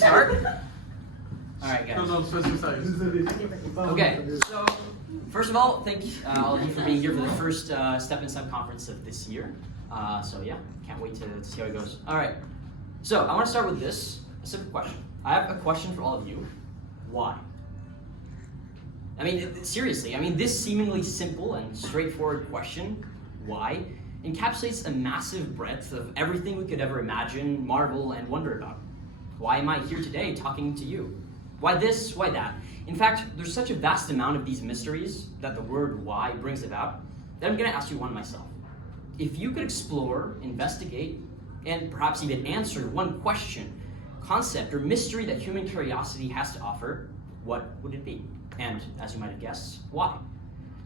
gonna start? All right, guys. Okay, so first of all, thank all of you for being here for the first Step Inside conference of this year. So yeah, can't wait to see how it goes. All right, so I want to start with this, a simple question. I have a question for all of you. Why? I mean, seriously, this seemingly simple and straightforward question, why, encapsulates a massive breadth of everything we could ever imagine, marvel, and wonder about. Why am I here today talking to you? Why this, why that? In fact, there's such a vast amount of these mysteries that the word why brings about that I'm going to ask you one myself. If you could explore, investigate, and perhaps even answer one question, concept, or mystery that human curiosity has to offer, what would it be? And as you might have guessed, why?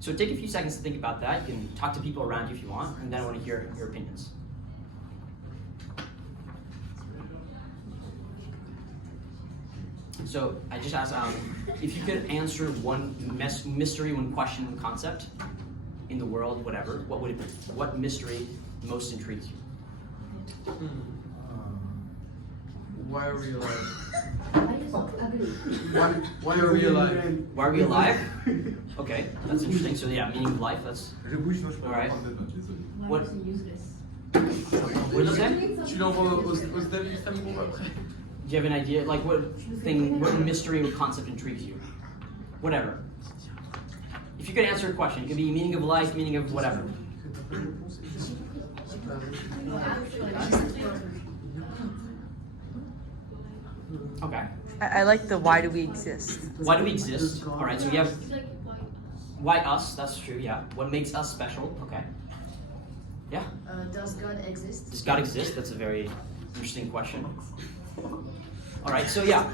So take a few seconds to think about that. You can talk to people around you if you want, and then I want to hear your opinions. So I just asked if you could answer one mystery, one question, one concept in the world, whatever, what would it be? What mystery most intrigues you? Why are we alive? Why are we alive? Why are we alive? Okay, that's interesting. So yeah, meaning of life, that's... All right. What? What did you say? Tu l'envoies aux États-Unis après? Do you have an idea? Like what mystery or concept intrigues you? Whatever. If you could answer a question, it could be meaning of life, meaning of whatever. Okay. I like the why do we exist? Why do we exist? All right, so we have why us, that's true, yeah. What makes us special, okay. Yeah? Does God exist? Does God exist? That's a very interesting question. All right, so yeah.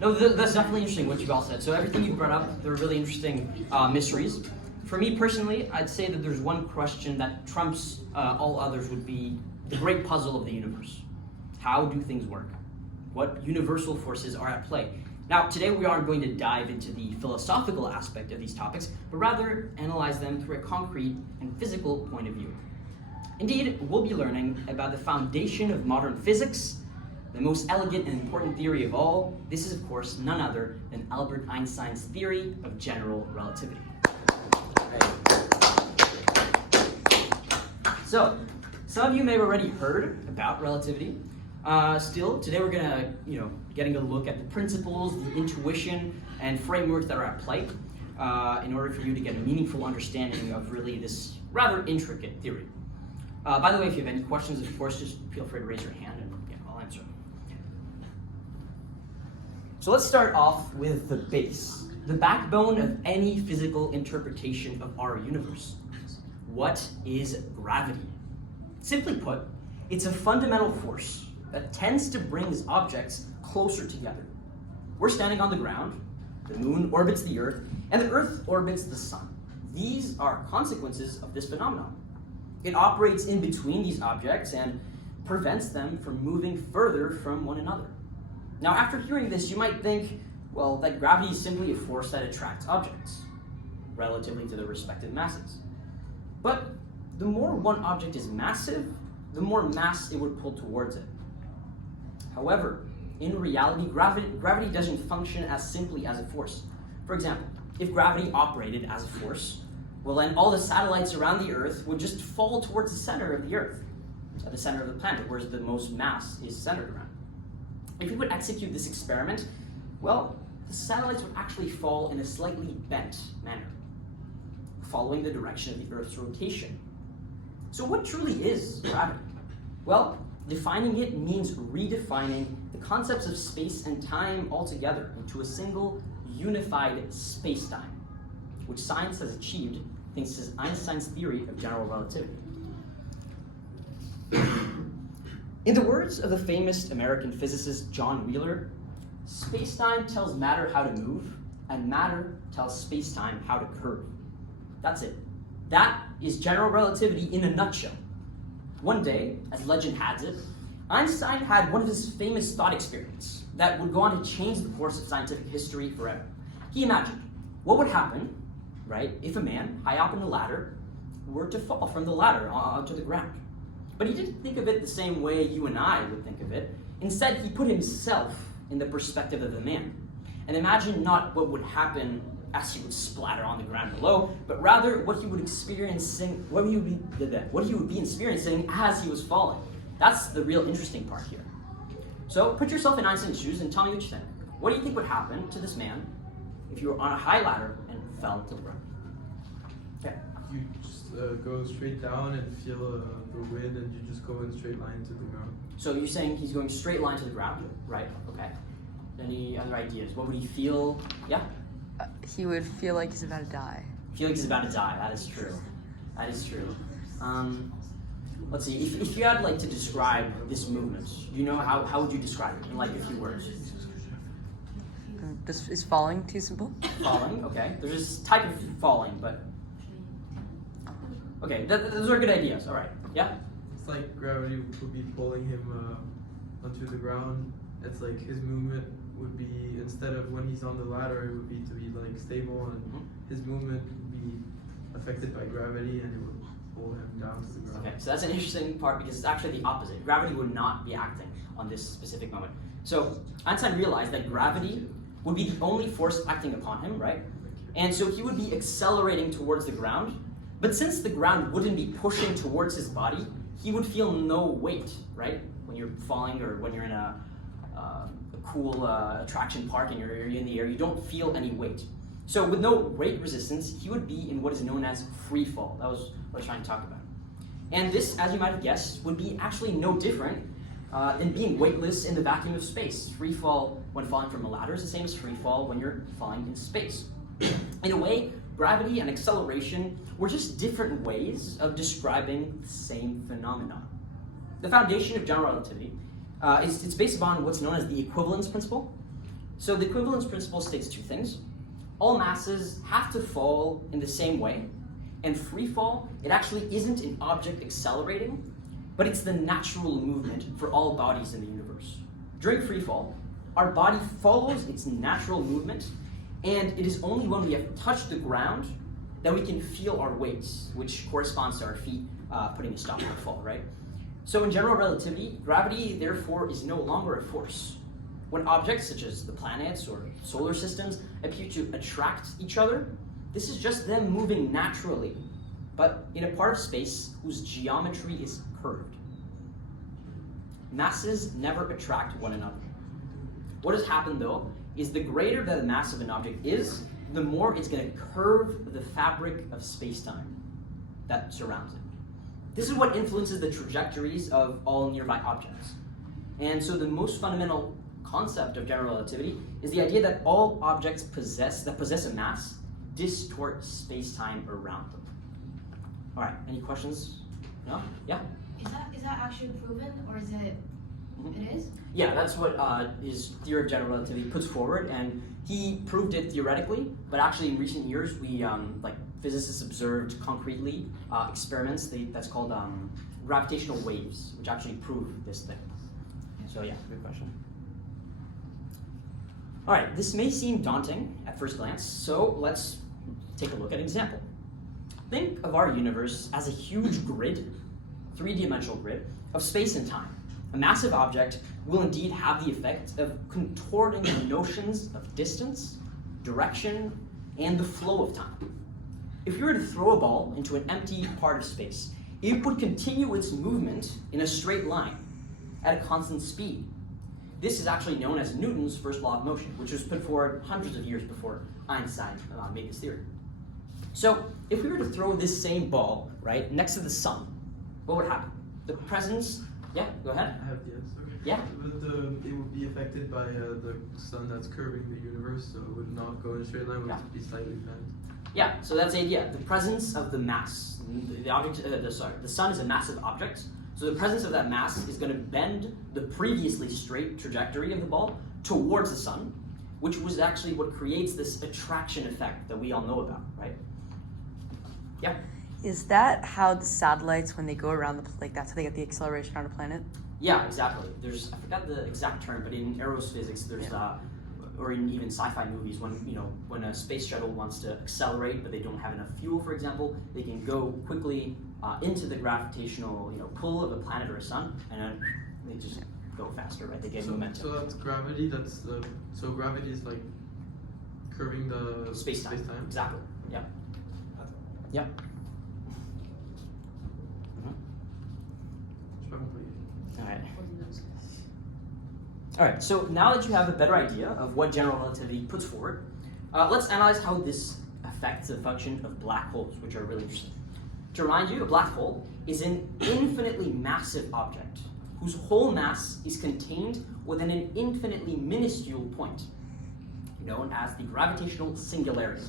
No, that's definitely interesting what you've all said. So everything you brought up, they're really interesting mysteries. For me personally, I'd say that there's one question that trumps all others would be the great puzzle of the universe. How do things work? What universal forces are at play? Now, today we aren't going to dive into the philosophical aspect of these topics, but rather analyze them through a concrete and physical point of view. Indeed, we'll be learning about the foundation of modern physics, the most elegant and important theory of all. This is, of course, none other than Albert Einstein's theory of general relativity. So, some of you may have already heard about relativity. Still, today we're gonna, getting a look at the principles, the intuition, and frameworks that are at play in order for you to get a meaningful understanding of really this rather intricate theory. By the way, if you have any questions, of course, just feel free to raise your hand and I'll answer them. So let's start off with the base, the backbone of any physical interpretation of our universe. What is gravity? Simply put, it's a fundamental force that tends to bring objects closer together. We're standing on the ground, the moon orbits the Earth, and the Earth orbits the sun. These are consequences of this phenomenon. It operates in between these objects and prevents them from moving further from one another. Now, after hearing this, you might think, well, that gravity is simply a force that attracts objects, relatively to their respective masses. But the more one object is massive, the more mass it would pull towards it. However, in reality, gravity doesn't function as simply as a force. For example, if gravity operated as a force, well then all the satellites around the Earth would just fall towards the center of the Earth, at the center of the planet, where the most mass is centered around. If we would execute this experiment, well, the satellites would actually fall in a slightly bent manner, following the direction of the Earth's rotation. So what truly is gravity? Well, defining it means redefining the concepts of space and time altogether into a single, unified space-time, which science has achieved thanks to Einstein's theory of general relativity. In the words of the famous American physicist John Wheeler, space-time tells matter how to move, and matter tells space-time how to curve. That's it. That is general relativity in a nutshell. One day, as legend has it, Einstein had one of his famous thought experiments that would go on to change the course of scientific history forever. He imagined what would happen, right, if a man high up in the ladder were to fall from the ladder onto the ground. But he didn't think of it the same way you and I would think of it. Instead, he put himself in the perspective of the man. And imagine not what would happen as he would splatter on the ground below, but rather what he would be experiencing as he was falling. That's the real interesting part here. So put yourself in Einstein's shoes and tell me what you think. What do you think would happen to this man if you were on a high ladder and fell to the ground? Okay. You just go straight down and feel the wind, and you just go in straight line to the ground. So you're saying he's going straight line to the ground, right? Okay. Any other ideas? What would he feel? Yeah? He would feel like he's about to die. Feel like he's about to die. That is true. That is true. Let's see. If you had like to describe this movement, you know how would you describe it in like a few words? This is falling too simple? Falling. Okay. There's this type of falling, but okay. Those are good ideas. All right. Yeah. It's like gravity would be pulling him onto the ground. It's like his movement would be, instead of when he's on the ladder, it would be to be like stable, and his movement would be affected by gravity, and it would pull him down to the ground. Okay, so that's an interesting part because it's actually the opposite. Gravity would not be acting on this specific moment. So Einstein realized that gravity would be the only force acting upon him, right? And so he would be accelerating towards the ground, but since the ground wouldn't be pushing towards his body, he would feel no weight, right? When you're falling or when you're in a cool attraction park and you're in the air, you don't feel any weight. So with no weight resistance, he would be in what is known as free fall. That was what I was trying to talk about. And this, as you might have guessed, would be actually no different than being weightless in the vacuum of space. Free fall when falling from a ladder is the same as free fall when you're falling in space. In a way, gravity and acceleration were just different ways of describing the same phenomenon. The foundation of general relativity it's based upon what's known as the equivalence principle. So the equivalence principle states two things. All masses have to fall in the same way, and free fall, it actually isn't an object accelerating, but it's the natural movement for all bodies in the universe. During free fall, our body follows its natural movement, and it is only when we have touched the ground that we can feel our weight, which corresponds to our feet putting a stop to the fall, right? So in general relativity, gravity, therefore, is no longer a force. When objects, such as the planets or solar systems, appear to attract each other, this is just them moving naturally, but in a part of space whose geometry is curved. Masses never attract one another. What has happened, though, is the greater the mass of an object is, the more it's going to curve the fabric of space-time that surrounds it. This is what influences the trajectories of all nearby objects. And so the most fundamental concept of general relativity is the idea that all objects that possess a mass distort space-time around them. All right, any questions? No? Yeah? Is that actually proven, or is it? It is? Yeah, that's what his theory of general relativity puts forward, and he proved it theoretically, but actually in recent years we physicists observed concretely experiments that's called gravitational waves, which actually prove this thing. So yeah, good question. All right, this may seem daunting at first glance, so let's take a look at an example. Think of our universe as a huge grid, three-dimensional grid, of space and time. A massive object will indeed have the effect of contorting the notions of distance, direction, and the flow of time. If you were to throw a ball into an empty part of space, it would continue its movement in a straight line at a constant speed. This is actually known as Newton's first law of motion, which was put forward hundreds of years before Einstein made this theory. So if we were to throw this same ball, right, next to the sun, what would happen? The presence, yeah, go ahead. I have the answer. Yeah. But it would be affected by the sun that's curving the universe, so it would not go in a straight line, it would be slightly bent. Yeah, so that's the idea. The presence of the mass. The sun is a massive object, so the presence of that mass is going to bend the previously straight trajectory of the ball towards the sun, which was actually what creates this attraction effect that we all know about, right? Yeah. Is that how the satellites, when they go around that's how they get the acceleration around a planet? Yeah, exactly. I forgot the exact term, but in aerophysics, there's or in even sci-fi movies, when a space shuttle wants to accelerate, but they don't have enough fuel, for example, they can go quickly into the gravitational pull of a planet or a sun, and then they just go faster, right? They gain So momentum. that's gravity. So gravity is like curving the Space-time. Exactly. Yeah. Yep. J'ai pas compris. All right, so now that you have a better idea of what general relativity puts forward, let's analyze how this affects the function of black holes, which are really interesting. To remind you, a black hole is an infinitely massive object whose whole mass is contained within an infinitely minuscule point, known as the gravitational singularity.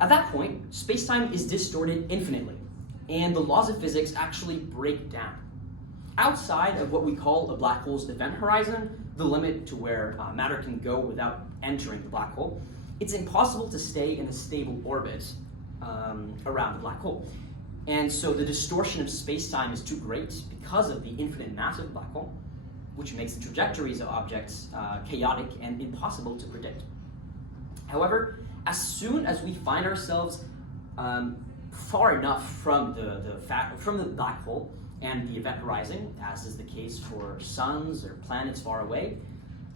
At that point, space-time is distorted infinitely, and the laws of physics actually break down. Outside of what we call a black hole's event horizon, the limit to where matter can go without entering the black hole, it's impossible to stay in a stable orbit around the black hole. And so the distortion of space-time is too great because of the infinite mass of the black hole, which makes the trajectories of objects chaotic and impossible to predict. However, as soon as we find ourselves far enough from the black hole and the event horizon, as is the case for suns or planets far away,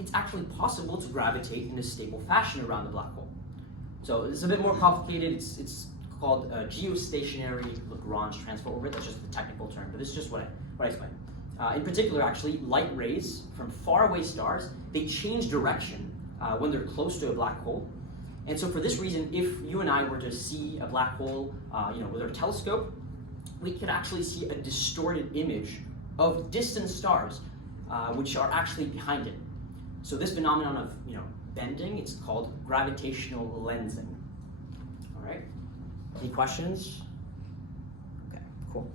it's actually possible to gravitate in a stable fashion around the black hole. So it's a bit more complicated. It's called a geostationary Lagrange transfer orbit. That's just the technical term, but this is just what I explained. In particular, actually, light rays from faraway stars, they change direction when they're close to a black hole. And so for this reason, if you and I were to see a black hole with our telescope, we could actually see a distorted image of distant stars, which are actually behind it. So this phenomenon of bending, it's called gravitational lensing. All right. Any questions? Okay, cool.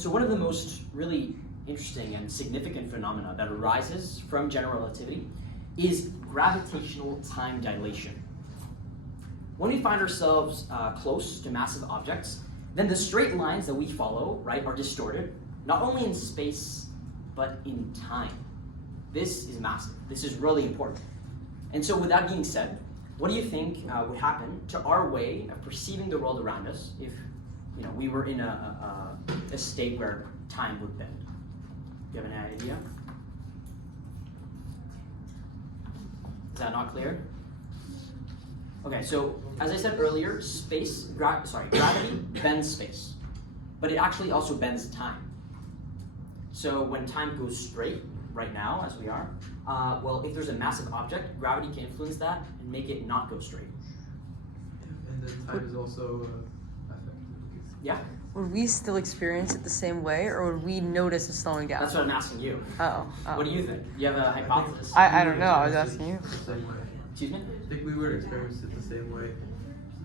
So one of the most really interesting and significant phenomena that arises from general relativity is gravitational time dilation. When we find ourselves close to massive objects, then the straight lines that we follow, right, are distorted, not only in space, but in time. This is massive. This is really important. And so with that being said, what do you think would happen to our way of perceiving the world around us if we were in a state where time would bend? Do you have an idea? Is that not clear? Okay, so as I said earlier, gravity bends space, but it actually also bends time. So when time goes straight, right now, as we are, well, if there's a massive object, gravity can influence that and make it not go straight. And then time is also affected. Yeah? Would we still experience it the same way, or would we notice it slowing down? That's what I'm asking you. Oh. What do you think? Do you have a hypothesis? I don't know. I was asking you. The same way. Excuse me? I think we would experience it the same way.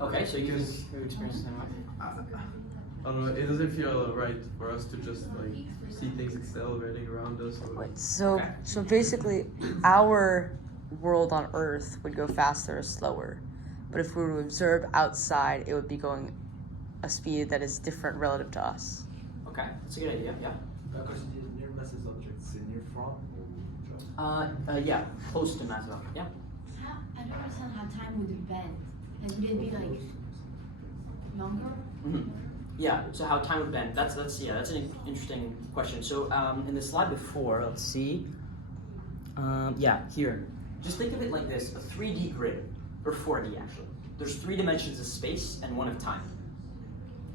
Okay, so you experience the same way? I don't know, it doesn't feel right for us to just like see things accelerating around us. Or, Wait, so Okay. so basically, our world on Earth would go faster or slower, but if we were to observe outside, it would be going a speed that is different relative to us. Okay, that's a good idea, yeah. Because near massive objects, near from or Yeah, close to massive object, yeah. I don't understand how time would bend. Like, would it be like longer? Mm-hmm. Yeah, so how time would bend, that's an interesting question. So in the slide before, let's see. Here. Just think of it like this, a 3D grid, or 4D actually. There's 3 dimensions of space and 1 of time.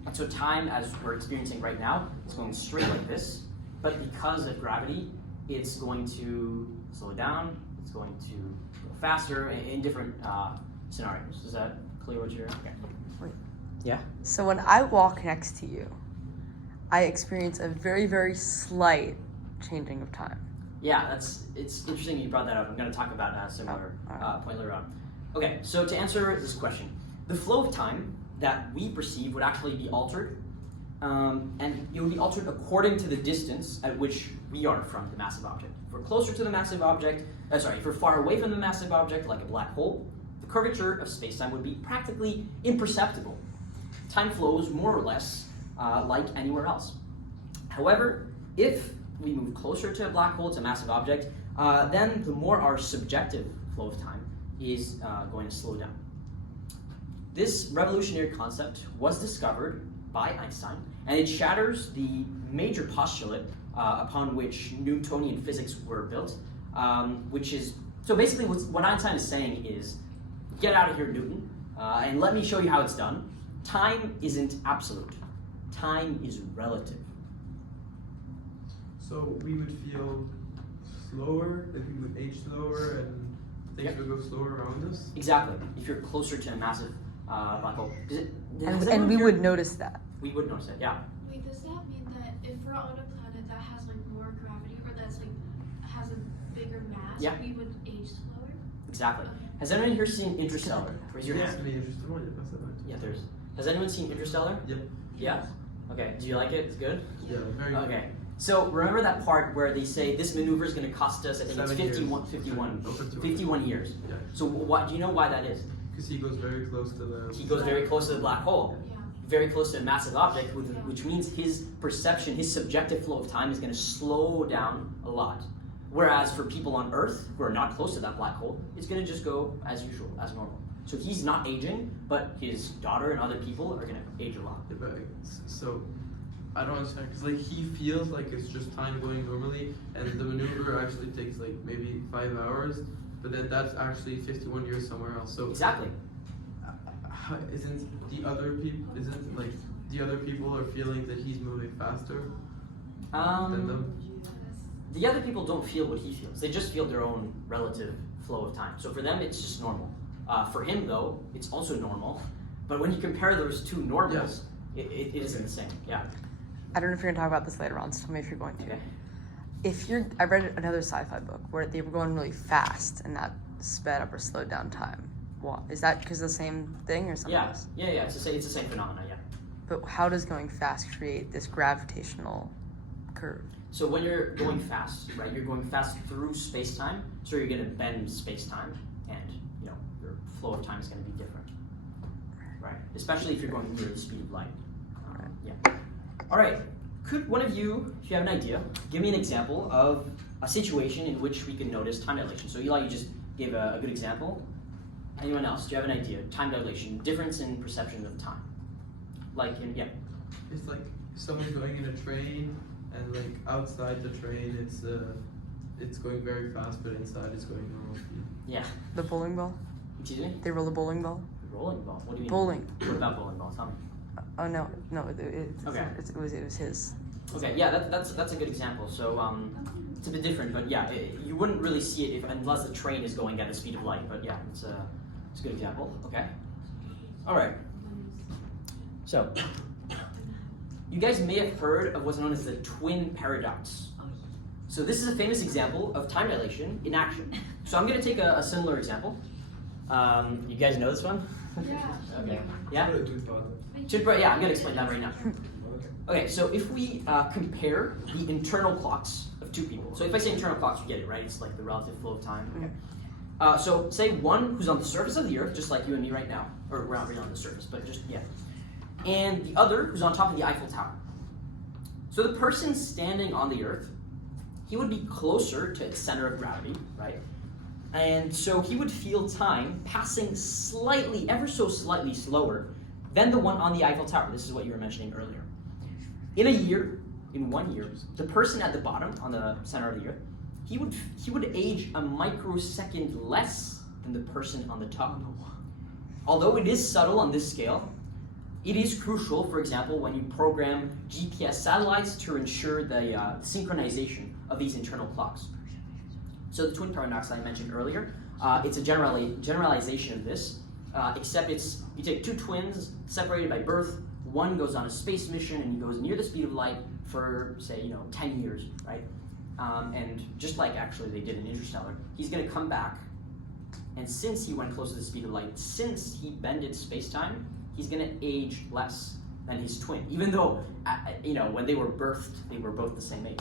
And so time, as we're experiencing right now, is going straight like this, but because of gravity, it's going to slow down, it's going to go faster in different scenarios. Is that clear what you're, okay. Wait. Yeah? So when I walk next to you, I experience a very, very slight changing of time. Yeah, it's interesting you brought that up. I'm going to talk about a similar point later on. Okay, so to answer this question, the flow of time that we perceive would actually be altered, and it would be altered according to the distance at which we are from the massive object. If we're closer to the massive object, if we're far away from the massive object, like a black hole, the curvature of space-time would be practically imperceptible. Time flows more or less like anywhere else. However, if we move closer to a black hole, to a massive object, then the more our subjective flow of time is going to slow down. This revolutionary concept was discovered by Einstein, and it shatters the major postulate upon which Newtonian physics were built, which is, so basically what Einstein is saying is, get out of here, Newton, and let me show you how it's done. Time isn't absolute. Time is relative. So we would feel slower, like we would age slower, and things would go slower around us. Exactly. If you're closer to a massive black hole. And we would notice that. We would notice it, yeah. Wait, does that mean that if we're on a planet that has like more gravity or that's like has a bigger mass, Yeah. we would age slower? Exactly. Has anyone here seen Interstellar? Raise your hand. Yeah, there's. Has anyone seen Interstellar? Yep. Yeah? Okay, do you like it? It's good? Yeah, very good. Okay. So remember that part where they say this maneuver is going to cost us, I think it's 7 years. 51 years. Yeah. So what, do you know why that is? Because he goes very close to the. He goes very close to the black hole. Yeah. Very close to a massive object, which means his perception, his subjective flow of time is going to slow down a lot. Whereas for people on Earth who are not close to that black hole, it's going to just go as usual, as normal. So he's not aging, but his daughter and other people are going to age a lot. Yeah, but so I don't understand because like he feels like it's just time going normally, and the maneuver actually takes like maybe 5 hours, but then that's actually 51 years somewhere else. So Exactly. Isn't the other people? Isn't like the other people are feeling that he's moving faster than them? The other people don't feel what he feels. They just feel their own relative flow of time. So for them, it's just normal. For him, though, it's also normal. But when you compare those two normals, it isn't the same. Yeah. I don't know if you're gonna talk about this later on, so tell me if you're going to. Okay. I read another sci-fi book where they were going really fast and that sped up or slowed down time. What is that? Because of the same thing or something else? Yeah. It's the same phenomenon. Yeah. But how does going fast create this gravitational curve? So when you're going fast, right, you're going fast through space-time, so you're going to bend space-time, and your flow of time is going to be different, right? Especially if you're going near the speed of light. Yeah. All right. Could one of you, if you have an idea, give me an example of a situation in which we can notice time dilation? So Eli, you just gave a good example. Anyone else? Do you have an idea? Time dilation, difference in perception of time. It's like someone's going in a train, and like outside the train, it's going very fast, but inside it's going normal speed. Yeah. The bowling ball? Excuse me? They roll the bowling ball? Rolling ball. What do you mean? Bowling. What about bowling ball? Tell me. Oh no, Okay. it was his. Okay, yeah, that's a good example. So it's a bit different, but yeah, you wouldn't really see it unless the train is going at the speed of light. But yeah, it's a good example. Okay. All right. So you guys may have heard of what's known as the twin paradox. So this is a famous example of time dilation in action. So I'm going to take a similar example. You guys know this one? Yeah. Okay. Yeah? Yeah, I'm going to explain that right now. Okay, so if we compare the internal clocks of two people. So if I say internal clocks, you get it, right? It's like the relative flow of time. Okay. So say one who's on the surface of the Earth, just like you and me right now. Or we're not really on the surface, but just, yeah. And the other who's on top of the Eiffel Tower. So the person standing on the Earth, he would be closer to its center of gravity, right? And so he would feel time passing slightly, ever so slightly slower than the one on the Eiffel Tower. This is what you were mentioning earlier. In 1 year, the person at the bottom, on the center of the Earth, he would age a microsecond less than the person on the top. Although it is subtle on this scale, it is crucial, for example, when you program GPS satellites to ensure the synchronization of these internal clocks. So the twin paradox that I mentioned earlier, it's a generalization of this, except you take two twins separated by birth, one goes on a space mission and he goes near the speed of light for, say, 10 years, right? And just like actually they did in Interstellar, he's going to come back, and since he went close to the speed of light, since he bended space-time, he's going to age less than his twin, even though, when they were birthed, they were both the same age,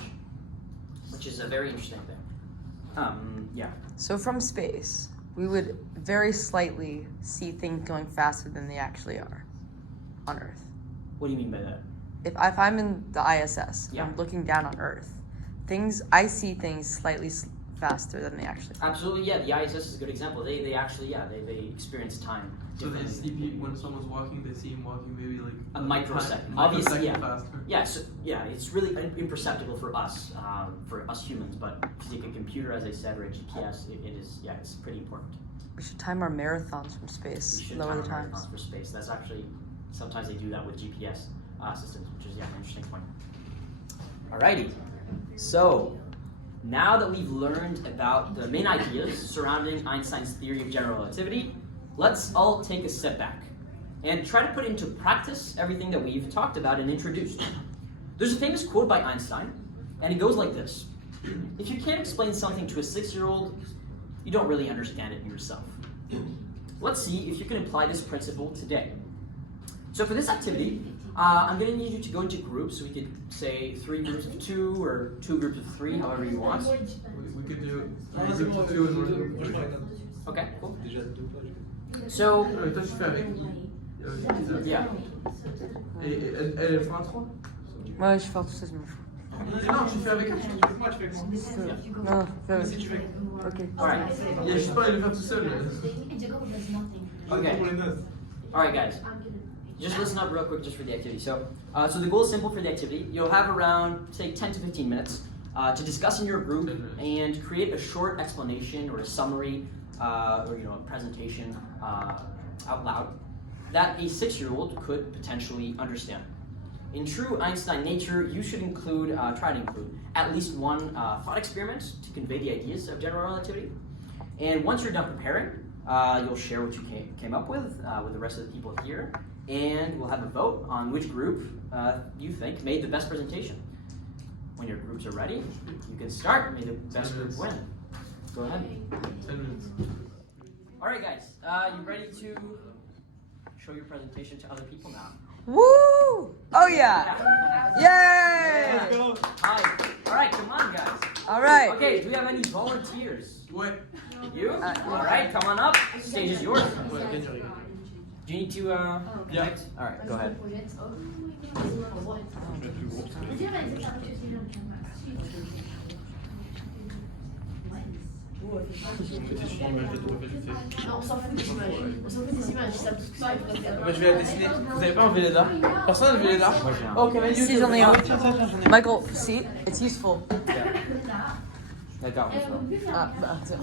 which is a very interesting thing. Yeah. So from space, we would very slightly see things going faster than they actually are on Earth. What do you mean by that? If I'm in the ISS, Yeah. I'm looking down on Earth, I see things slightly faster than they actually. Absolutely, yeah. The ISS is a good example. They actually, yeah, they experience time So they differently. see people, when someone's walking, they see him walking maybe like A microsecond. time- Obviously, microsecond yeah. faster. Yeah, so, yeah, it's really imperceptible for us humans, but like a computer, as I said, or a GPS, it is, yeah, it's pretty important. We should time our marathons from space. We should Lower the time times. for space. That's actually, sometimes they do that with GPS systems, which is, yeah, an interesting point. Alrighty, so now that we've learned about the main ideas surrounding Einstein's theory of general relativity, let's all take a step back and try to put into practice everything that we've talked about and introduced. There's a famous quote by Einstein, and it goes like this: if you can't explain something to a 6-year-old, you don't really understand it yourself. Let's see if you can apply this principle today. So for this activity, I'm going to need you to go into groups. So we could say 3 groups of 2 or 2 groups of 3, however you want. We could do a group of 2 and 1 group of 3. Okay, cool. So, Non, mais toi tu fais avec yeah. Et elle fait un 3? Ouais, je vais faire tout ça, je m'en fous. Non, tu fais avec elle. Non, fais Ok. Alright. Il y a juste pas à le faire tout seul. Okay. Alright, guys. Just listen up real quick just for the activity. So the goal is simple for the activity. You'll have around, say, 10 to 15 minutes to discuss in your group and create a short explanation or a summary or a presentation out loud that a 6-year-old could potentially understand. In true Einstein nature, you should try to include at least one thought experiment to convey the ideas of general relativity. And once you're done preparing, you'll share what you came up with the rest of the people here, and we'll have a vote on which group you think made the best presentation. When your groups are ready, you can start. May the best group win. Go ahead. 10 minutes. All right, guys, you ready to show your presentation to other people now? Woo! Oh yeah! Yay! Hi. All right, come on, guys. All right. Okay, do we have any volunteers? Ouais. You? All right, come on up. Stage is yours. Ouais, bien sûr. Do you need to connect? All right, go ahead. Non, on s'en fout des images. On s'en fout des images. Ça pousse pas. Je vais la dessiner. Vous avez pas un Velleda? Personne n'a un Velleda? Moi, j'ai un. Oh, can I use Si, it? j'en ai un. Tiens, j'en ai un. Michael, see, it's useful. D'accord. Ah, bah, tiens.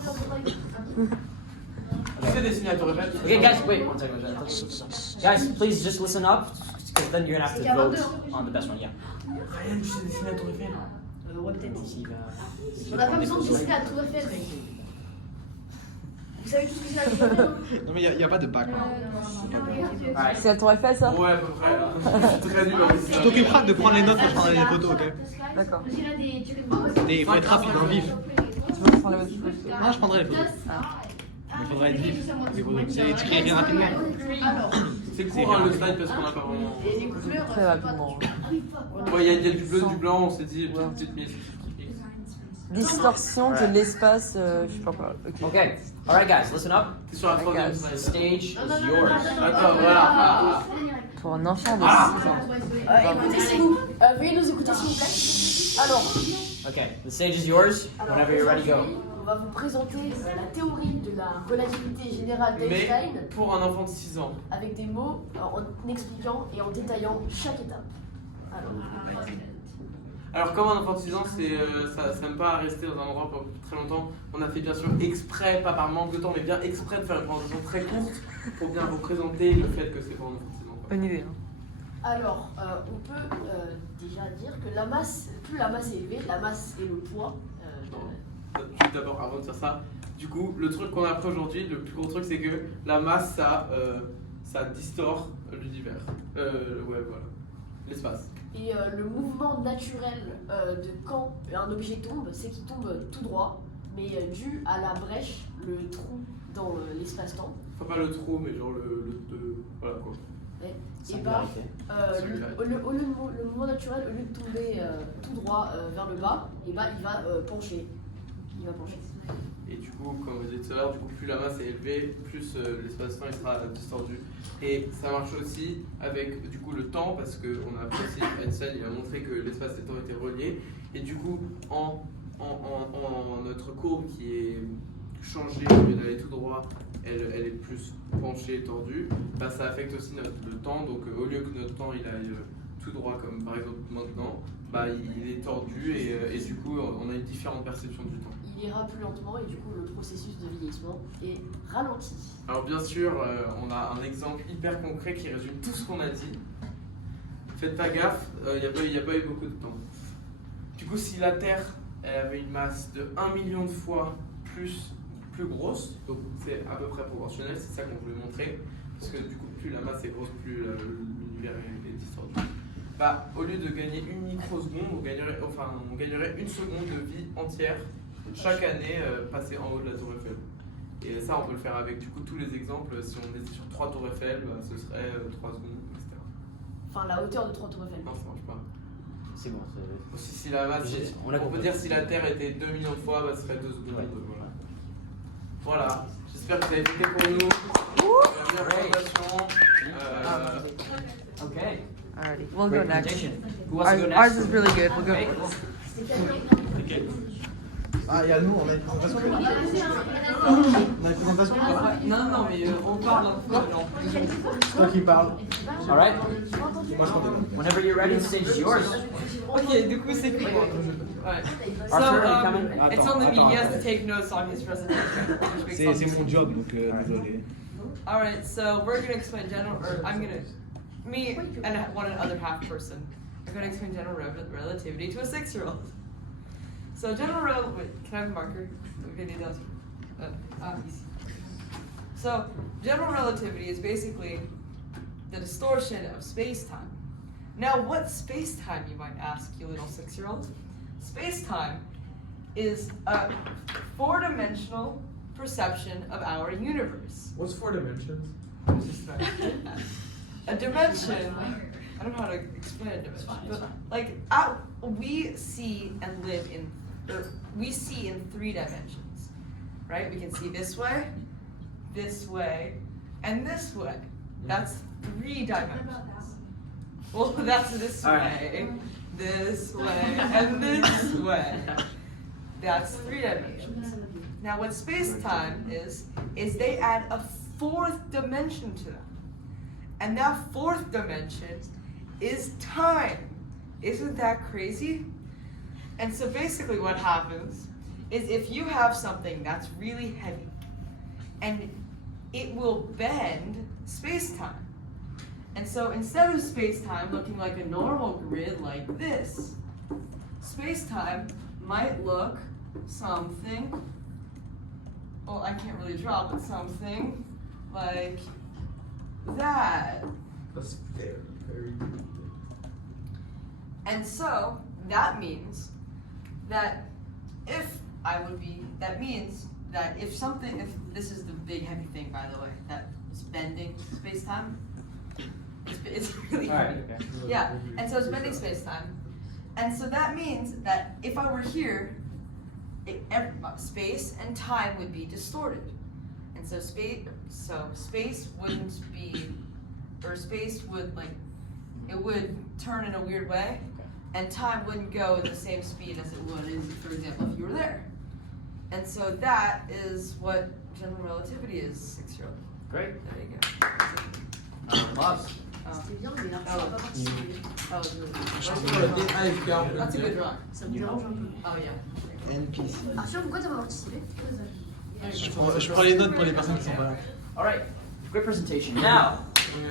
Tu sais dessiner à tour Eiffel? Okay, guys, wait one second. Guys, please just listen up, because then you're gonna have to vote on the best one. Yeah. Ryan, tu sais dessiner à tour Eiffel? Ouais, peut-être. Ici, On n'a pas besoin de dessiner la tour Eiffel, mec. Vous savez tout ce que c'est la tour Eiffel? Non mais il n'y a pas de bac. Alright. C'est la tour Eiffel, ça? Ouais, à peu près. Je suis très nul à Tu dessiner. t'occuperas de prendre les notes quand je prendrai les photos, ok? D'accord. Et il faut être rapide, en vif. Tu veux prendre les photos? Non, je prendrai les photos. Il faudra être vif. Les photos. Tu écris bien rapidement. Alors, C'est court hein, le slide parce qu'on n'a pas vraiment. et les couleurs. Très rapidement. Ouais, il y a du bleu, du blanc, on s'est dit petite mise. Distorsion de l'espace, je sais pas quoi. Ok. Okay. All right, guys, listen up. C'est sur la troisième guys. The slide. stage is yours. D'accord, voilà. Pour un enfant de 6 ans. Écoutez, s'il vous veuillez nous écouter, s'il vous plaît. Alors, Okay, the stage is yours. Whenever you're ready, go. on va vous présenter la théorie de la relativité générale Mais d'Einstein pour un enfant de 6 ans. avec des mots en expliquant et en détaillant chaque étape. Alors, Alors comme un enfant de 6 ans, ça n'aime pas rester dans un endroit pour très longtemps. On a fait bien sûr exprès, pas par manque de temps, mais bien exprès de faire une présentation très courte pour bien vous présenter le fait que c'est pour un enfant de 6 ans. Quoi. Bonne idée. Hein. Alors, on peut déjà dire que la masse, plus la masse est élevée, la masse et le poids. Juste d'abord, avant de faire ça, du coup, le truc qu'on a appris aujourd'hui, le plus gros truc, c'est que la masse, ça distord l'univers. Ouais, voilà. L'espace. Et le mouvement naturel de quand un objet tombe, c'est qu'il tombe tout droit, mais dû à la brèche, le trou dans l'espace-temps. Enfin, pas le trou, mais genre voilà quoi. Ouais. Et bah, le mouvement naturel, au lieu de tomber tout droit vers le bas, et bah, il va pencher. Il va pencher. Et du coup, comme vous dites tout à l'heure, du coup, plus la masse est élevée, plus l'espace-temps il sera distordu. Et ça marche aussi avec du coup le temps, parce qu'on a appris aussi, Einstein il a montré que l'espace et le temps étaient reliés. Et du coup, en en notre courbe qui est changée, au lieu d'aller tout droit, elle est plus penchée, tordue, bah, ça affecte aussi le temps. Donc au lieu que notre temps il aille tout droit comme par exemple maintenant, bah, il est tordu et du coup on a une différente perception du temps. Il ira plus lentement et du coup le processus de vieillissement est ralenti. Alors bien sûr, on a un exemple hyper concret qui résume tout ce qu'on a dit. Faites pas gaffe, il n'y a pas eu beaucoup de temps. Du coup, si la Terre elle avait une masse de 1 million de fois plus grosse, donc c'est à peu près proportionnel, c'est ça qu'on voulait montrer, parce que du coup, plus la masse est grosse, plus l'univers est distordu. Bah, au lieu de gagner une microseconde, on gagnerait une seconde de vie entière chaque année passée en haut de la tour Eiffel. Et ça, on peut le faire avec du coup tous les exemples. Si on était sur 3 tours Eiffel, bah, ce serait 3 secondes, etc. Enfin, la hauteur de 3 tours Eiffel. Non, ça marche pas. C'est bon. Si la masse, on peut dire si la Terre était 2 millions de fois, bah, ce serait 2 secondes. Ouais. Voilà. J'espère que vous avez voté pour nous. Bien présentation. Okay. Alrighty, we'll go Great next. presentation. Who wants to go next? Ours is really good. We'll go. Okay. Ah, il y a nous, on a une présentation. On a une présentation ou pas? Non, mais on parle. Non. C'est toi qui parles. All right. Moi je continue. Whenever you're ready, the stage is yours. Ok, du coup c'est cool. Ouais. So, Arthur, are you coming? it's on the me. He has to take notes on his presentation. which makes C'est sense. mon job, donc désolé. Alright, so we're gonna explain general, or I'm gonna, me and one other half person are gonna explain general relativity to a 6-year-old. So wait, can I have a marker? Okay, need those. Easy. So general relativity is basically the distortion of space-time. Now, what's space-time, you might ask, you little 6-year-old? Space-time is a 4-dimensional perception of our universe. What's 4 dimensions? A dimension, I don't know how to explain a dimension, but like we see and live in, we see in 3 dimensions, right? We can see this way, and this way. That's 3 dimensions. Well, that's this way, this way, and this way. That's 3 dimensions. Now what space-time is they add a 4th dimension to that. And that 4th dimension is time. Isn't that crazy? And so basically what happens is if you have something that's really heavy and it will bend space-time. And so instead of space-time looking like a normal grid like this, space-time might look something, well, I can't really draw, but something like that. That's very good. And so that means that if this is the big heavy thing, by the way, that is bending space-time. It's really heavy. Alright, okay. Yeah, and so it's bending space-time. And so that means that if I were here, space and time would be distorted. And so space wouldn't be, or space would it would turn in a weird way, and time wouldn't go at the same speed as it would, for example, if you were there. And so that is what general relativity is, 6-year-old. Great. There you go. Applause. C'était bien, mais l'argent n'a pas participé. That was really good. That's a good drawing. Ça me dérange un peu. Oh yeah. NPC. Arthur, pourquoi t'as pas participé? Je prends les notes pour les personnes qui sont pas là. All right. Great presentation. Now,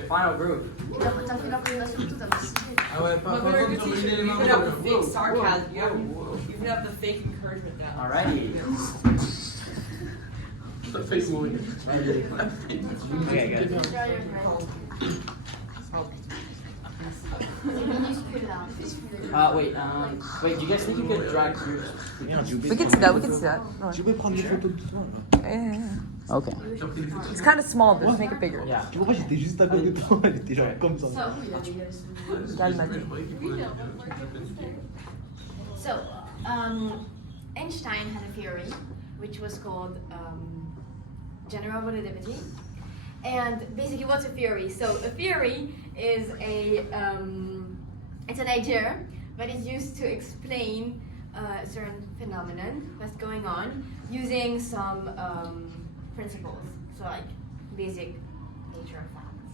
final group. T'as fait la présentation et tout, t'as participé. Ah ouais, pas But very comme good sur teacher. les You mains. can have the fake Whoa, sarcasm. whoa. You can have the fake encouragement down. Alrighty. Face moving. Okay, I got it. C'est minuscule là. Wait, do you guys think you could drag through? Merde, j'ai oublié We de can see prendre- that. We can see that. No. Tu peux prendre des photos de toi là? Yeah. Okay. It's kind of small, but just make it bigger. Yeah. Tu vois pas, j'étais juste à côté de toi, elle était genre comme ça. Calme-toi. So, Einstein had a theory which was called general relativity. And basically, what's a theory? So, a theory is it's an idea that is used to explain a certain phenomenon that's going on using some principles, so like basic nature of facts.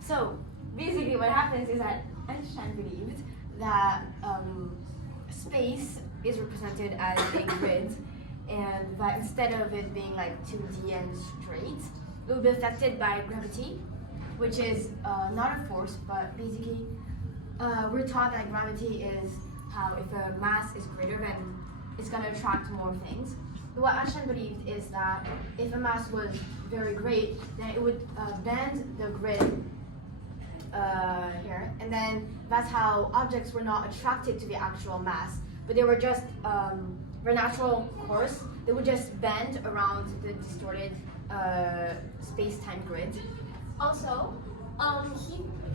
So basically what happens is that Einstein believed that space is represented as a grid, and that instead of it being like 2D and straight, it will be affected by gravity, which is not a force, but basically we're taught that gravity is how if a mass is greater, then it's going to attract more things. But what Einstein believed is that if a mass was very great, then it would bend the grid here, and then that's how objects were not attracted to the actual mass, but they were just their natural course. They would just bend around the distorted space-time grid. Also,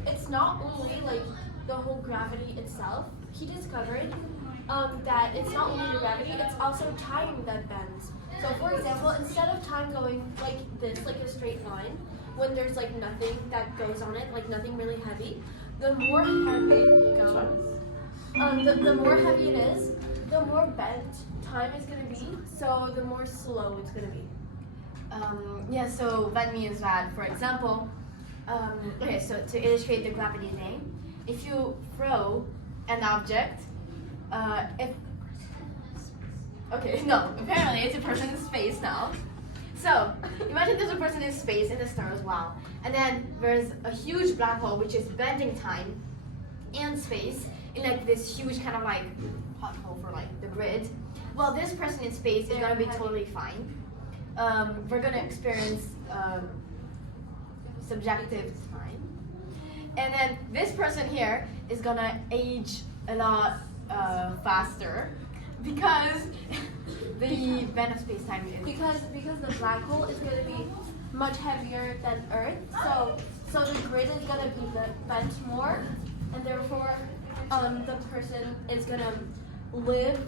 it's not only like the whole gravity itself. He discovered that it's not only the gravity, it's also time that bends. So for example, instead of time going like this, like a straight line, when there's like nothing that goes on it, like nothing really heavy, the more heavy it goes, the more heavy it is, the more bent time is going to be, so the more slow it's going to be. Yeah, so that means that, for example, okay, so to illustrate the gravity thing, if you throw an object, apparently it's a person in space now. So, imagine there's a person in space, in the stars, wow. And then there's a huge black hole which is bending time and space in like this huge kind of like hot hole for like the grid. Well, this person in space is gonna be totally fine. We're gonna experience subjective time. And then this person here is gonna age a lot faster because the bend of space-time is... Because the black hole is going to be much heavier than Earth, so the grid is going to be bent more, and therefore the person is going to live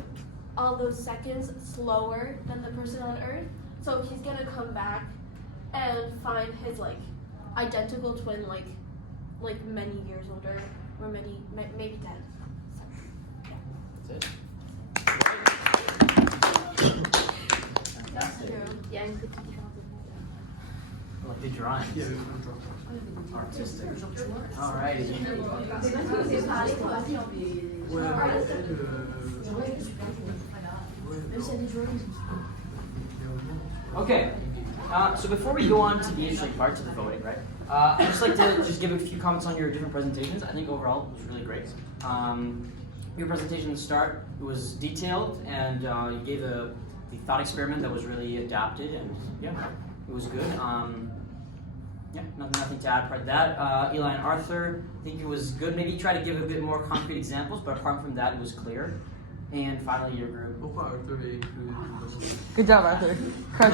all those seconds slower than the person on Earth. So he's going to come back and find his like identical twin like many years older, or maybe dead. That's it. That's true. Yeah, and put the I like the drawings. Yeah, Artistic. Alrighty. Okay. So before we go on to the interesting parts of the voting, right? I'd just like to just give a few comments on your different presentations. I think overall it was really great. Your presentation at the start was detailed, and you gave the thought experiment that was really adapted, and yeah, it was good. Yeah, nothing to add part of that. Eli and Arthur, I think it was good. Maybe try to give a bit more concrete examples, but apart from that, it was clear. And finally, your group. Good job, Arthur.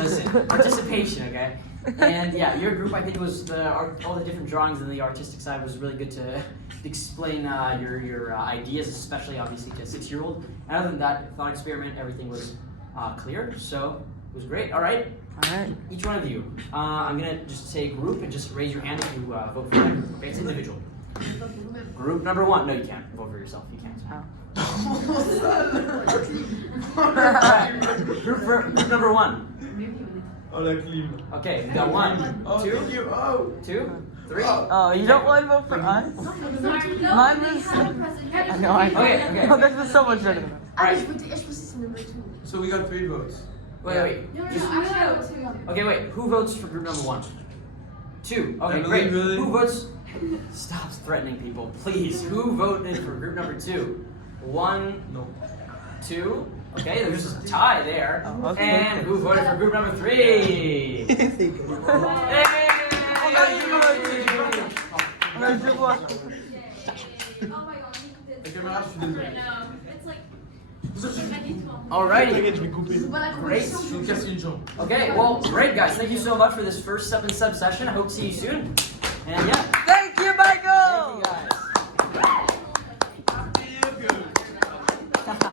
Listen, participation, okay? And yeah, your group, I think, was all the different drawings on the artistic side was really good to explain your ideas, especially obviously to a 6-year-old. And other than that, thought experiment, everything was clear, so it was great. All right. Each one of you, I'm gonna just say group and just raise your hand if you vote for that. Okay, it's individual. Group number 1. No, you can't vote for yourself. You can't. Group number 1. Okay, we got 1, 2, 3. Oh, you don't want to vote for us? Mine was... I know, Okay. No, this is so much better than us. Alright. So we got 3 votes. Wait. Okay, wait. Who votes for group number 1? 2. Okay, Emily, great. really? Who votes? Stop threatening people, please. Who voted for group number 2? 1, No. 2. Okay, there's a tie there. Okay. And who voted for group number 3? Hey! Alrighty. Great. Okay, well, great guys. Thank you so much for this first Step and Sub session. I hope to see you soon. And yeah. Thank